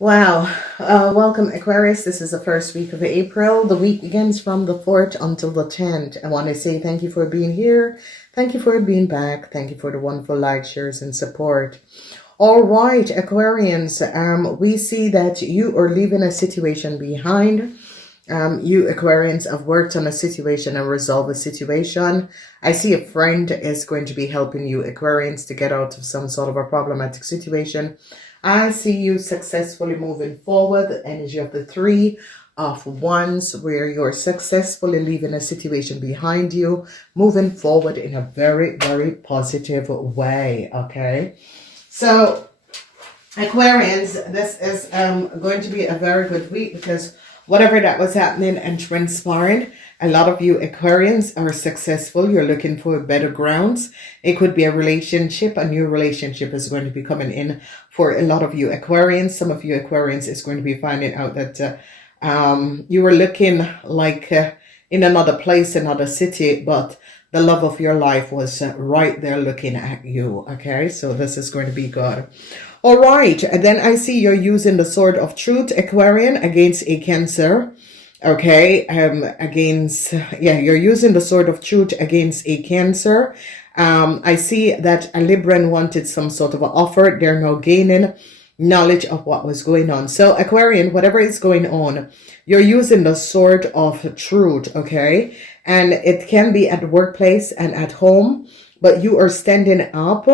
Wow. Welcome, Aquarius. This is the first week of April. The week begins from the 4th until the 10th. I want to say thank you for being here. Thank you for being back. Thank you for the wonderful likes, shares, and support. All right, Aquarians, we see that you are leaving a situation behind. You Aquarians have worked on a situation and resolved a situation. I see a friend is going to be helping you Aquarians to get out of some sort of a problematic situation. I see you successfully moving forward, the energy of the Three of Wands, where you're successfully leaving a situation behind you, moving forward in a very, very positive way, okay? So, Aquarians, this is going to be a very good week because whatever that was happening and transpiring, a lot of you Aquarians are successful. You're looking for better grounds. It could be a relationship. A new relationship is going to be coming in for a lot of you Aquarians. Some of you Aquarians is going to be finding out that you were looking like in another place, another city, but the love of your life was right there looking at you. Okay, so this is going to be good. All right, and then I see you're using the Sword of Truth, Aquarian, against a Cancer. Okay, you're using the Sword of Truth against a Cancer. I see that a Libran wanted some sort of an offer. They're now gaining knowledge of what was going on. So Aquarian, whatever is going on, you're using the Sword of Truth, okay? And it can be at the workplace and at home, but you are standing up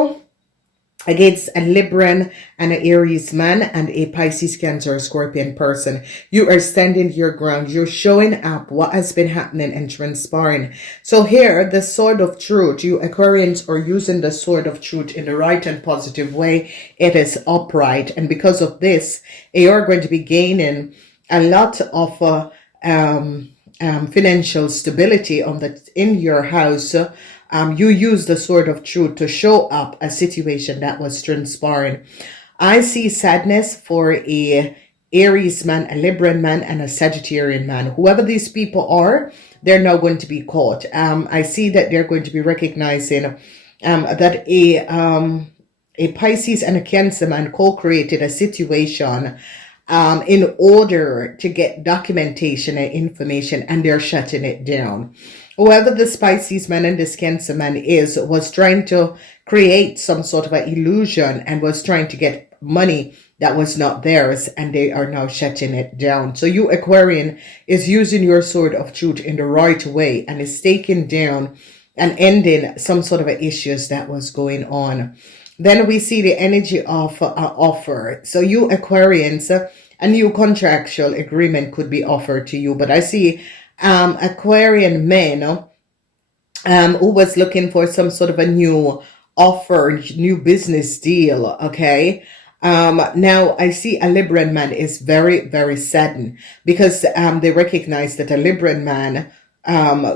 against a Libran and an Aries man and a Pisces, Cancer, Scorpion person. You are standing your ground. You're showing up what has been happening and transpiring. So here, the Sword of Truth, you Aquarians are using the Sword of Truth in the right and positive way. It is upright. And because of this, you're going to be gaining a lot of financial stability in your house. You use the Sword of Truth to show up a situation that was transpiring. I see sadness for a Aries man, a Libran man, and a Sagittarian man. Whoever these people are, they're now going to be caught. I see that they're going to be recognizing that a Pisces and a Cancer man co-created a situation in order to get documentation and information, and they're shutting it down. Whoever this Pisces man and this Cancer man was trying to create some sort of an illusion and was trying to get money that was not theirs, and they are now shutting it down. So you Aquarian is using your Sword of Truth in the right way and is taking down and ending some sort of issues that was going on. Then we see the energy of offer. So you Aquarians, a new contractual agreement could be offered to you, but I see Aquarian men who was looking for some sort of a new offer, new business deal, okay? Now I see a Libran man is very, very saddened because they recognize that a Libran man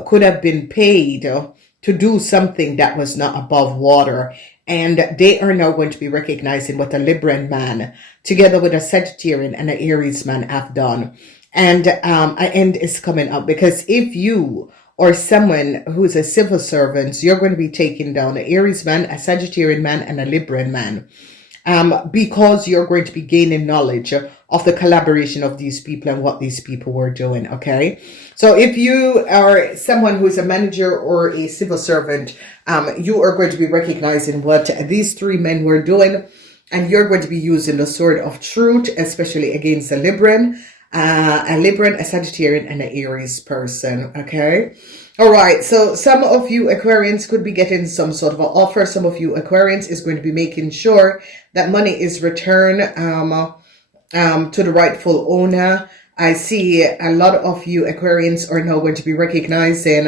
could have been paid to do something that was not above water. And they are now going to be recognizing what a Libran man, together with a Sagittarian and an Aries man, have done. And an end is coming up, because if you or someone who's a civil servant, you're going to be taking down an Aries man, a Sagittarian man, and a Libran man. Because you're going to be gaining knowledge of the collaboration of these people and what these people were doing, okay? So if you are someone who is a manager or a civil servant, you are going to be recognizing what these three men were doing, and you're going to be using the Sword of Truth, especially against a Libran, a Sagittarian, and an Aries person, okay? All right, so some of you Aquarians could be getting some sort of an offer. Some of you Aquarians is going to be making sure that money is returned to the rightful owner. I see a lot of you Aquarians are now going to be recognizing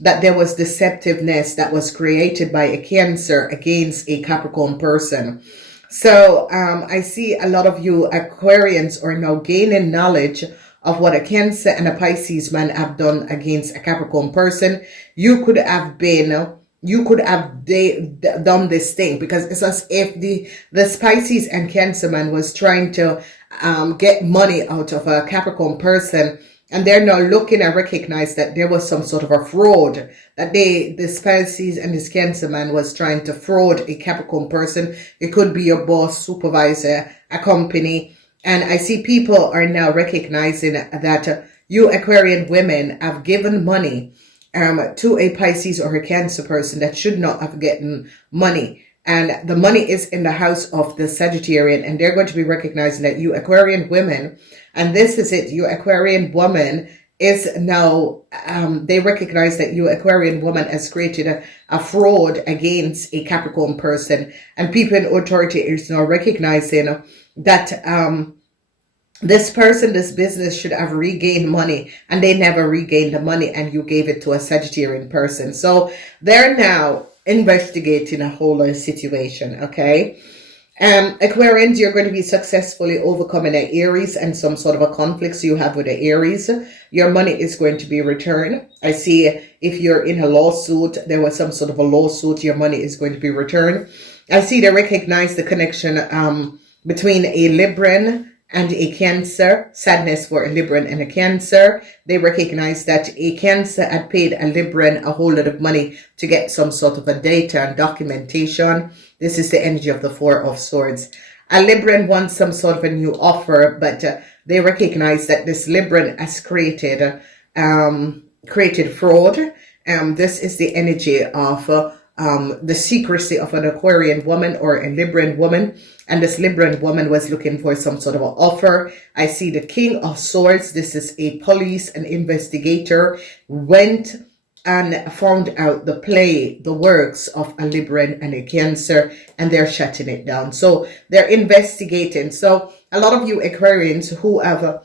that there was deceptiveness that was created by a Cancer against a Capricorn person. So I see a lot of you Aquarians are now gaining knowledge of what a Cancer and a Pisces man have done against a Capricorn person. You could have done this thing, because it's as if the Pisces and Cancer man was trying to get money out of a Capricorn person, and they're now looking and recognize that there was some sort of a fraud, that this Pisces and this Cancer man was trying to fraud a Capricorn person. It could be your boss, supervisor, a company, And I see people are now recognizing that you Aquarian women have given money to a Pisces or a Cancer person that should not have gotten money. And the money is in the house of the Sagittarian, and they're going to be recognizing that you Aquarian women, and this is it, you Aquarian woman is now, they recognize that you Aquarian woman has created a fraud against a Capricorn person, and people in authority is now recognizing that this person, this business should have regained money, and they never regained the money, and you gave it to a Sagittarian person. So they're now investigating a whole situation, okay? Aquarians, you're going to be successfully overcoming an Aries and some sort of a conflicts you have with the Aries. Your money is going to be returned. I see if you're in a lawsuit, there was some sort of a lawsuit, your money is going to be returned. I see they recognize the connection between a Libran and a Cancer, sadness for a Libran and a Cancer. They recognize that a Cancer had paid a Libran a whole lot of money to get some sort of a data and documentation. This is the energy of the Four of Swords. A Libran wants some sort of a new offer, but they recognize that this Libran has created fraud. This is the energy of the secrecy of an Aquarian woman or a Libran woman. And this Libran woman was looking for some sort of an offer. I see the King of Swords. This is a police, an investigator, went and found out the works of a Libran and a Cancer, and they're shutting it down. So they're investigating. So a lot of you Aquarians who have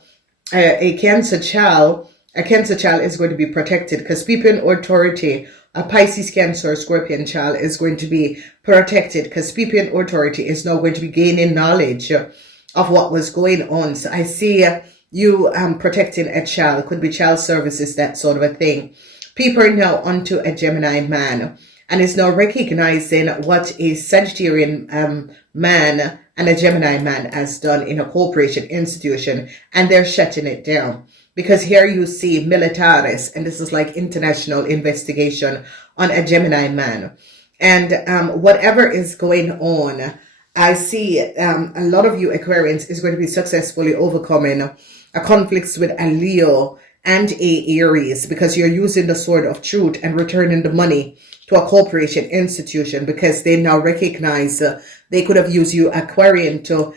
a Cancer child is going to be protected, because people in authority, a Pisces, Cancer, Scorpion child is going to be protected, because people in authority is now going to be gaining knowledge of what was going on. So I see you protecting a child. It could be child services, that sort of a thing. People are now onto a Gemini man, and is now recognizing what a Sagittarian man and a Gemini man has done in a corporation institution, and they're shutting it down. Because here you see militaris, and this is like international investigation on a Gemini man. And whatever is going on, I see a lot of you Aquarians is going to be successfully overcoming a conflicts with a Leo and a Aries, because you're using the sword of truth and returning the money to a corporation institution, because they now recognize they could have used you Aquarian to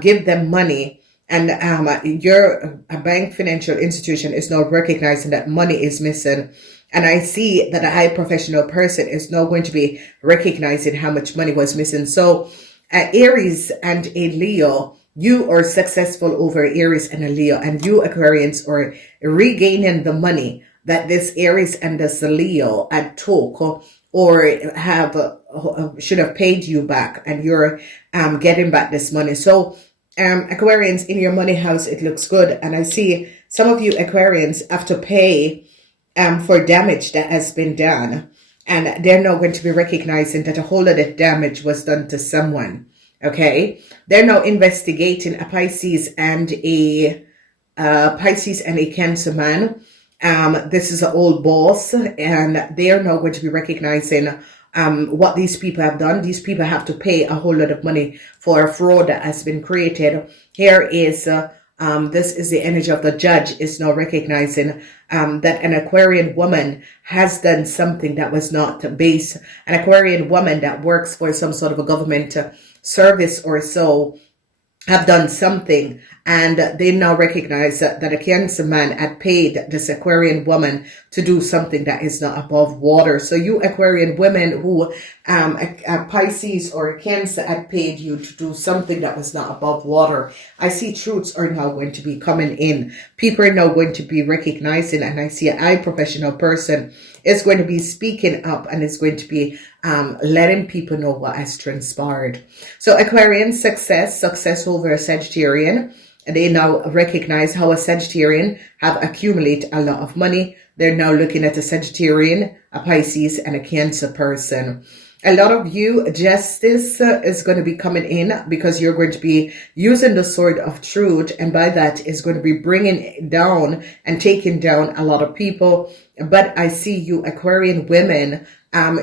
give them money. And your bank financial institution is now recognizing that money is missing. And I see that a high professional person is now going to be recognizing how much money was missing. So Aries and a Leo, you are successful over Aries and a Leo, and you Aquarians are regaining the money that this Aries and this Leo had took or should have paid you back, and you're getting back this money. So Aquarians, in your money house, it looks good. And I see some of you Aquarians have to pay for damage that has been done. And they're now going to be recognizing that a whole lot of damage was done to someone. Okay. They're now investigating a Pisces and a Cancer man. This is an old boss, and they are now going to be recognizing what these people have done. These people have to pay a whole lot of money for a fraud that has been created. Here is, this is the energy of the judge is now recognizing that an Aquarian woman has done something that was not base. An Aquarian woman that works for some sort of a government service or so have done something, and they now recognize that a Cancer man had paid this Aquarian woman to do something that is not above water. So you Aquarian women who a Pisces or a Cancer had paid you to do something that was not above water, I see truths are now going to be coming in. People are now going to be recognizing, and I see a high professional person is going to be speaking up and is going to be letting people know what has transpired. So Aquarian, success over a Sagittarian. And they now recognize how a Sagittarian have accumulated a lot of money. They're now looking at a Sagittarian, a Pisces, and a Cancer person. A lot of you, justice is going to be coming in, because you're going to be using the sword of truth, and by that is going to be bringing down and taking down a lot of people. But I see you Aquarian women,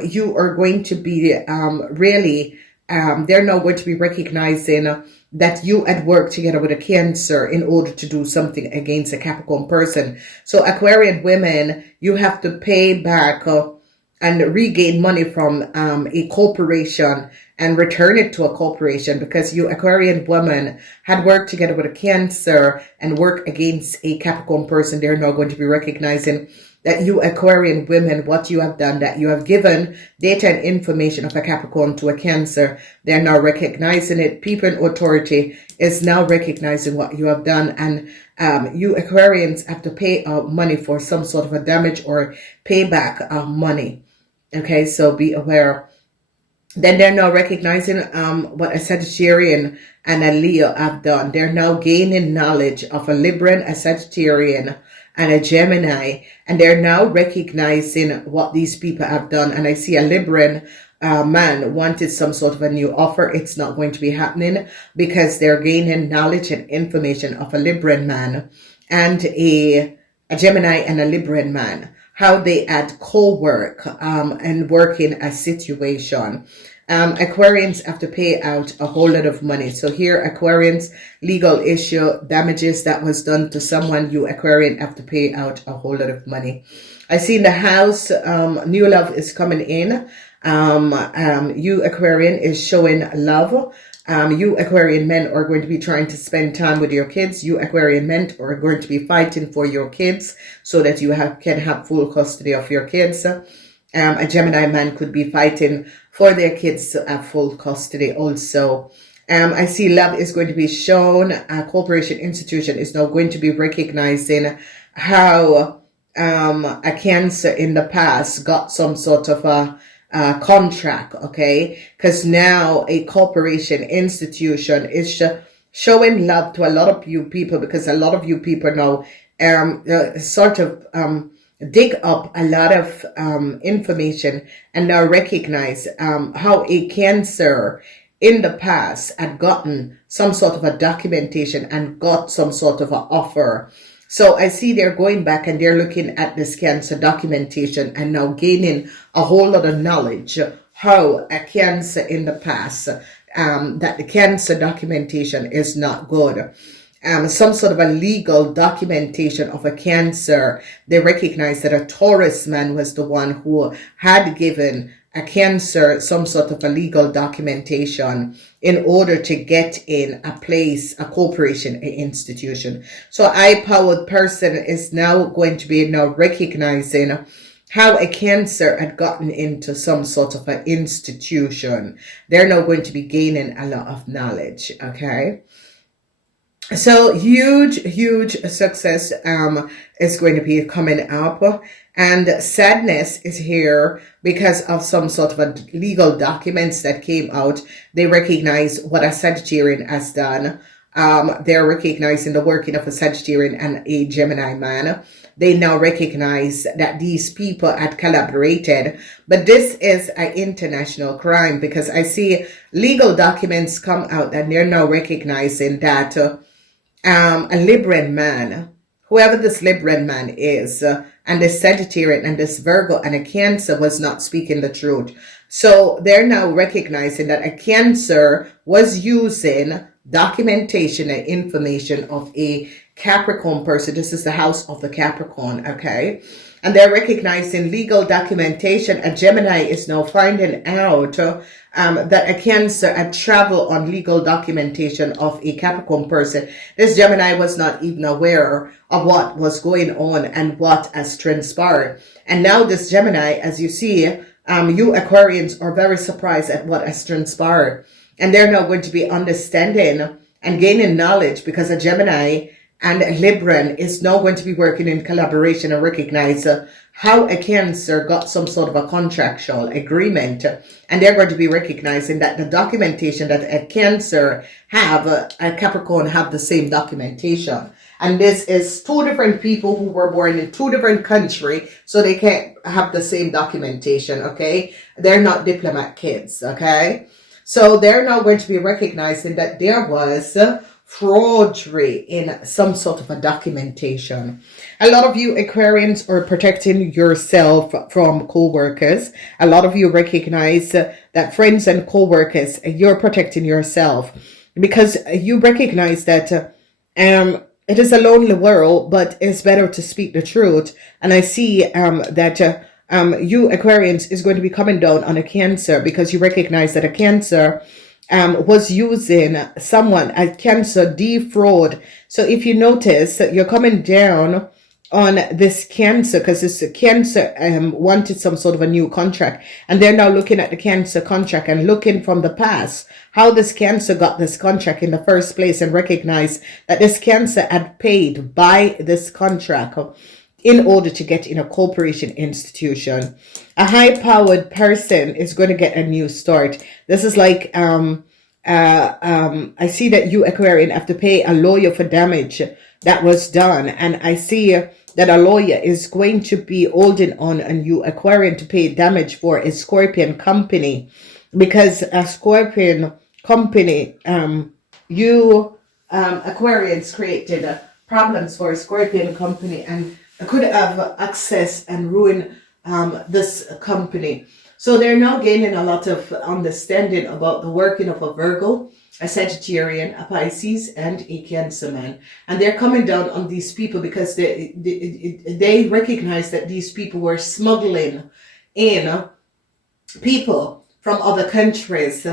you are going to be really they're now going to be recognizing that you had worked together with a Cancer in order to do something against a Capricorn person. So Aquarian women, you have to pay back and regain money from a corporation and return it to a corporation, because you Aquarian women had worked together with a Cancer and work against a Capricorn person. They're now going to be recognizing that you Aquarian women, what you have done, that you have given data and information of a Capricorn to a Cancer. They're now recognizing it. People in authority is now recognizing what you have done. And you Aquarians have to pay out money for some sort of a damage or pay back money. Okay, so be aware. Then they're now recognizing what a Sagittarian and a Leo have done. They're now gaining knowledge of a Libran, a Sagittarian, and a Gemini. And they're now recognizing what these people have done. And I see a Libran man wanted some sort of a new offer. It's not going to be happening, because they're gaining knowledge and information of a Libran man and a Gemini and a Libran man, how they had co-work and work in a situation. Aquarians have to pay out a whole lot of money. So here, Aquarians, legal issue, damages that was done to someone, you Aquarian have to pay out a whole lot of money. I see in the house, new love is coming in. You Aquarian is showing love. You Aquarian men are going to be trying to spend time with your kids. You Aquarian men are going to be fighting for your kids so that you can have full custody of your kids. A Gemini man could be fighting for their kids to have full custody also. I see love is going to be shown. A corporation institution is now going to be recognizing how a Cancer in the past got some sort of a contract, okay? Because now a corporation institution is showing love to a lot of you people, because a lot of you people now sort of dig up a lot of information and now recognize how a Cancer in the past had gotten some sort of a documentation and got some sort of an offer. So I see they're going back and they're looking at this Cancer documentation and now gaining a whole lot of knowledge how a Cancer in the past, that the Cancer documentation is not good. Some sort of a legal documentation of a Cancer. They recognize that a Taurus man was the one who had given a Cancer some sort of a legal documentation in order to get in a place, a corporation, an institution. So a high-powered person is now going to be now recognizing how a Cancer had gotten into some sort of an institution. They're now going to be gaining a lot of knowledge, okay? So huge success is going to be coming up, and sadness is here because of some sort of a legal documents that came out. They recognize what a Sagittarian has done. They're recognizing the working of a Sagittarian and a Gemini man. They now recognize that these people had collaborated, but this is an international crime, because I see legal documents come out and they're now recognizing that a Libran man, whoever this Libran man is, and this Sagittarian and this Virgo and a Cancer was not speaking the truth. So they're now recognizing that a Cancer was using documentation and information of a Capricorn person. This is the house of the Capricorn, okay? And they're recognizing legal documentation. A Gemini is now finding out that a Cancer had traveled on legal documentation of a Capricorn person. This Gemini was not even aware of what was going on and what has transpired. And now this Gemini, as you see, you Aquarians are very surprised at what has transpired. And they're now going to be understanding and gaining knowledge, because a Gemini and Libran is now going to be working in collaboration and recognize how a Cancer got some sort of a contractual agreement. And they're going to be recognizing that the documentation that a Cancer have, a Capricorn have the same documentation. And this is two different people who were born in two different countries, so they can't have the same documentation, okay? They're not diplomat kids, okay? So they're now going to be recognizing that there was fraudery in some sort of a documentation. A lot of you Aquarians are protecting yourself from co-workers. A lot of you recognize that friends and co-workers, you're protecting yourself because you recognize that it is a lonely world, but it's better to speak the truth. And I see that you Aquarians is going to be coming down on a Cancer because you recognize that a Cancer was using someone, a Cancer defraud. So if you notice that you're coming down on this Cancer because this Cancer wanted some sort of a new contract, and they're now looking at the Cancer contract and looking from the past how this Cancer got this contract in the first place, and recognize that this Cancer had paid by this contract in order to get in a corporation institution. A high-powered person is going to get a new start. This is like I see that you Aquarian have to pay a lawyer for damage that was done, and I see that a lawyer is going to be holding on you Aquarian to pay damage for a Scorpion company, because a Scorpion company, you Aquarians created problems for a Scorpion company and could have access and ruin this company. So they're now gaining a lot of understanding about the working of a Virgo, a Sagittarian, a Pisces, and a Cancer man. And they're coming down on these people because they recognize that these people were smuggling in people from other countries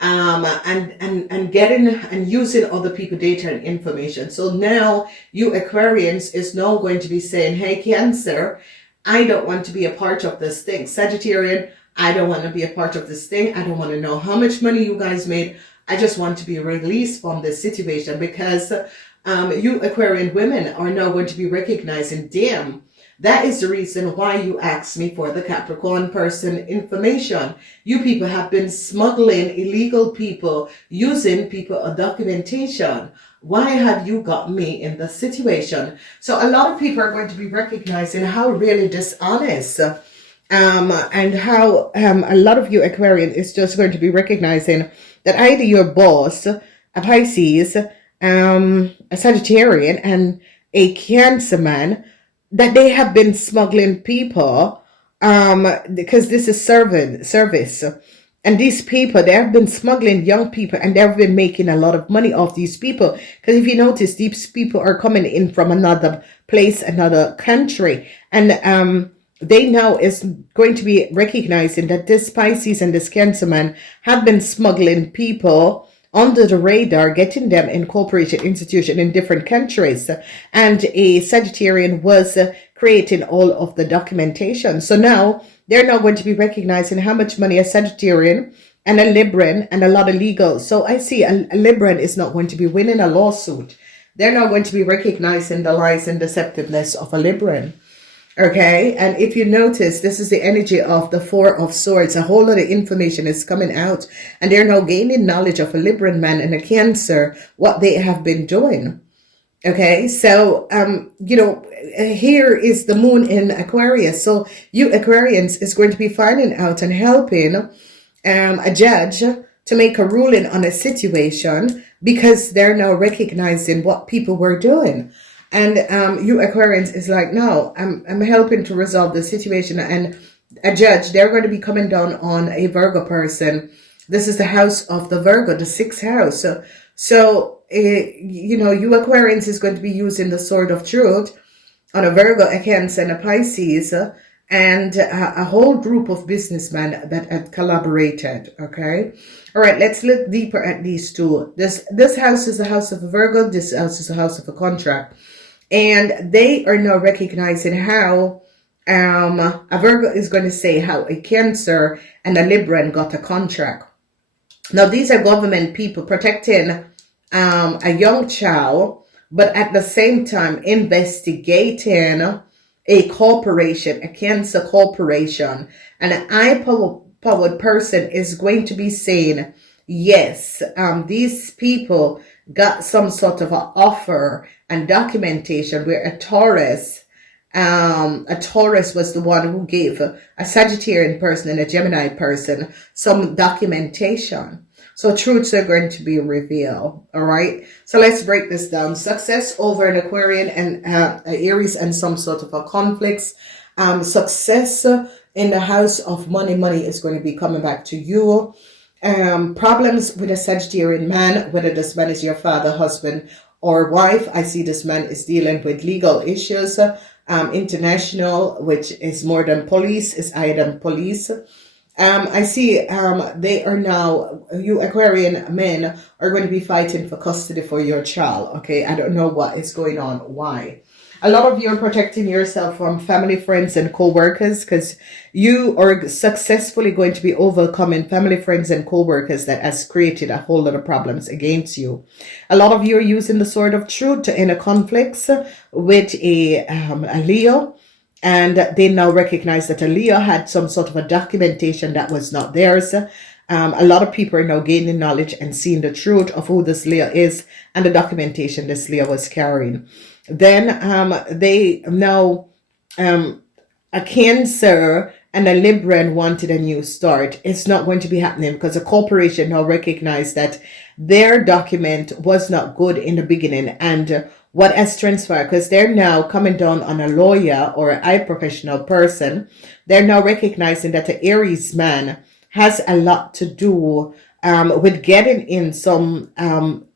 and getting and using other people data and information. So now you Aquarians is now going to be saying, hey Cancer, I don't want to be a part of this thing. Sagittarian, I don't want to be a part of this thing. I don't want to know how much money you guys made. I just want to be released from this situation, because you Aquarian women are now going to be recognizing, damn, that is the reason why you asked me for the Capricorn person information. You people have been smuggling illegal people, using people of documentation. Why have you got me in this situation? So a lot of people are going to be recognizing how really dishonest and how a lot of you Aquarian is just going to be recognizing that either your boss, a Pisces, a Sagittarian, and a Cancer man, that they have been smuggling people because this is service. And these people, they have been smuggling young people, and they've been making a lot of money off these people. Because if you notice, these people are coming in from another place, another country. And they now is going to be recognizing that this Pisces and this Cancer man have been smuggling people under the radar, getting them in corporation institution in different countries. And a Sagittarian was creating all of the documentation. So now they're now going to be recognizing how much money a Sagittarian and a Libran and a lot of legal. So I see a Libran is not going to be winning a lawsuit. They're now going to be recognizing the lies and deceptiveness of a Libran. Okay, and if you notice, this is the energy of the Four of Swords. A whole lot of information is coming out, and they're now gaining knowledge of a Libran man and a Cancer, what they have been doing. Okay, so, here is the moon in Aquarius. So you Aquarians is going to be finding out and helping a judge to make a ruling on a situation, because they're now recognizing what people were doing. And you Aquarians is like, no, I'm helping to resolve the situation. And a judge, they're going to be coming down on a Virgo person. This is the house of the Virgo, the 6th house. So you Aquarians is going to be using the sword of truth on a Virgo, a Cancer, and a Pisces, and a whole group of businessmen that had collaborated. Okay. All right, let's look deeper at these two. This house is the house of a Virgo. This house is the house of a contract. And they are now recognizing how a Virgo is going to say how a Cancer and a Libran got a contract. Now, these are government people protecting a young child, but at the same time investigating a corporation, a Cancer corporation. And an high-powered person is going to be saying, yes, these people got some sort of an offer and documentation where a Taurus was the one who gave a Sagittarian person and a Gemini person some documentation. So truths are going to be revealed. All right. So let's break this down. Success over an Aquarian and Aries and some sort of a conflicts. Success in the house of money. Money is going to be coming back to you. Problems with a Sagittarian man, whether this man is your father, husband, or wife. I see this man is dealing with legal issues. International, which is more than police, is higher than police. I see they are now, you Aquarian men are going to be fighting for custody for your child. Okay, I don't know what is going on. Why? A lot of you are protecting yourself from family, friends, and co-workers because you are successfully going to be overcoming family, friends, and co-workers that has created a whole lot of problems against you. A lot of you are using the sword of truth to end conflicts with a Leo. And they now recognize that a Leo had some sort of a documentation that was not theirs. A lot of people are now gaining knowledge and seeing the truth of who this Leo is and the documentation this Leo was carrying. Then they now a Cancer and a Libran wanted a new start. It's not going to be happening because a corporation now recognized that their document was not good in the beginning, and what has transpired, because they're now coming down on a lawyer or a high professional person, they're now recognizing that the Aries man has a lot to do with getting in some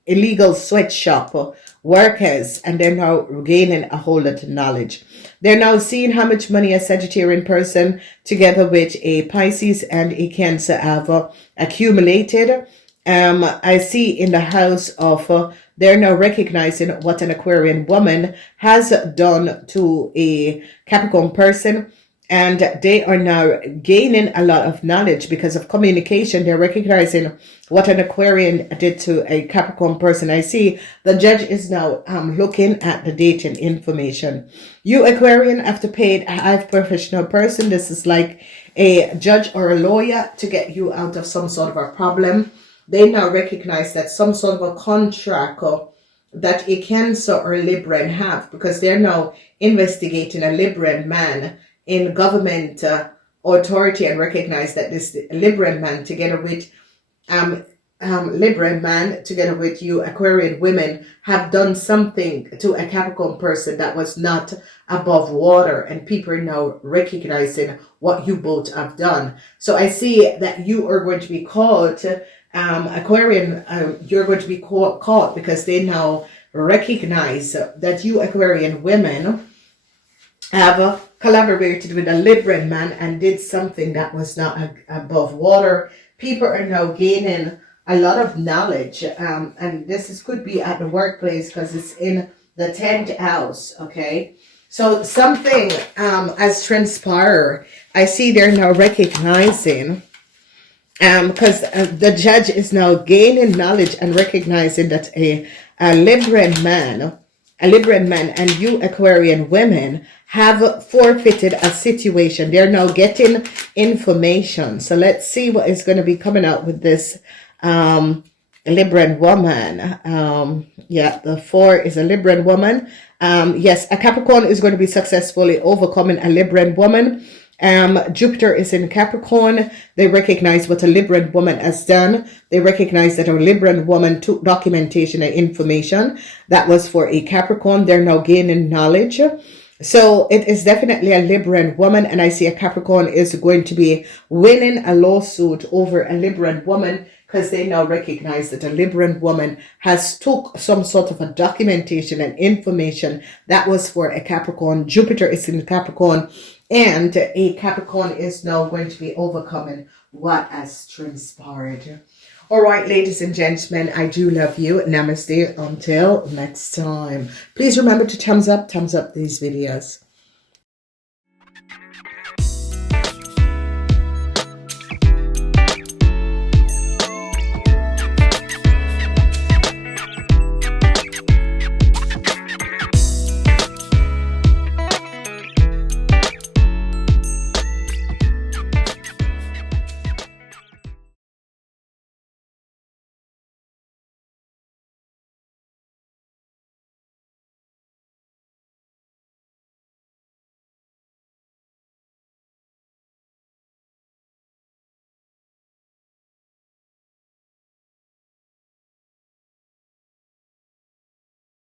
illegal sweatshop workers, and they're now gaining a whole lot of knowledge. They're now seeing how much money a Sagittarian person together with a Pisces and a Cancer have accumulated. I see in the house of they're now recognizing what an Aquarian woman has done to a Capricorn person, and they are now gaining a lot of knowledge because of communication. They're recognizing what an Aquarian did to a Capricorn person. I see the judge is now looking at the dating information. You Aquarian have to pay a high professional person. This is like a judge or a lawyer to get you out of some sort of a problem. They now recognize that some sort of a contract that a Cancer or a Libran have, because they're now investigating a Libran man in government authority, and recognize that this Libran man together with Libran man together with you Aquarian women have done something to a Capricorn person that was not above water, and people are now recognizing what you both have done. So I see that you are going to be caught, Aquarian, you're going to be caught because they now recognize that you Aquarian women have collaborated with a Libran man and did something that was not above water. People are now gaining a lot of knowledge, and could be at the workplace because it's in the 10th house. Okay, so something has transpired. I see they're now recognizing, because the judge is now gaining knowledge and recognizing that a Libran man and you Aquarian women have forfeited a situation. They're now getting information. So let's see what is going to be coming out with this Libran woman. Yeah, the 4 is a Libran woman. Yes, a Capricorn is going to be successfully overcoming a Libran woman. Jupiter is in Capricorn. They recognize what a Libran woman has done. They recognize that a Libran woman took documentation and information that was for a Capricorn. They're now gaining knowledge. So it is definitely a Libran woman, and I see a Capricorn is going to be winning a lawsuit over a Libran woman because they now recognize that a Libran woman has took some sort of a documentation and information that was for a Capricorn. Jupiter is in Capricorn, and a Capricorn is now going to be overcoming what has transpired. All right, ladies and gentlemen, I do love you. Namaste. Until next time. Please remember to thumbs up these videos.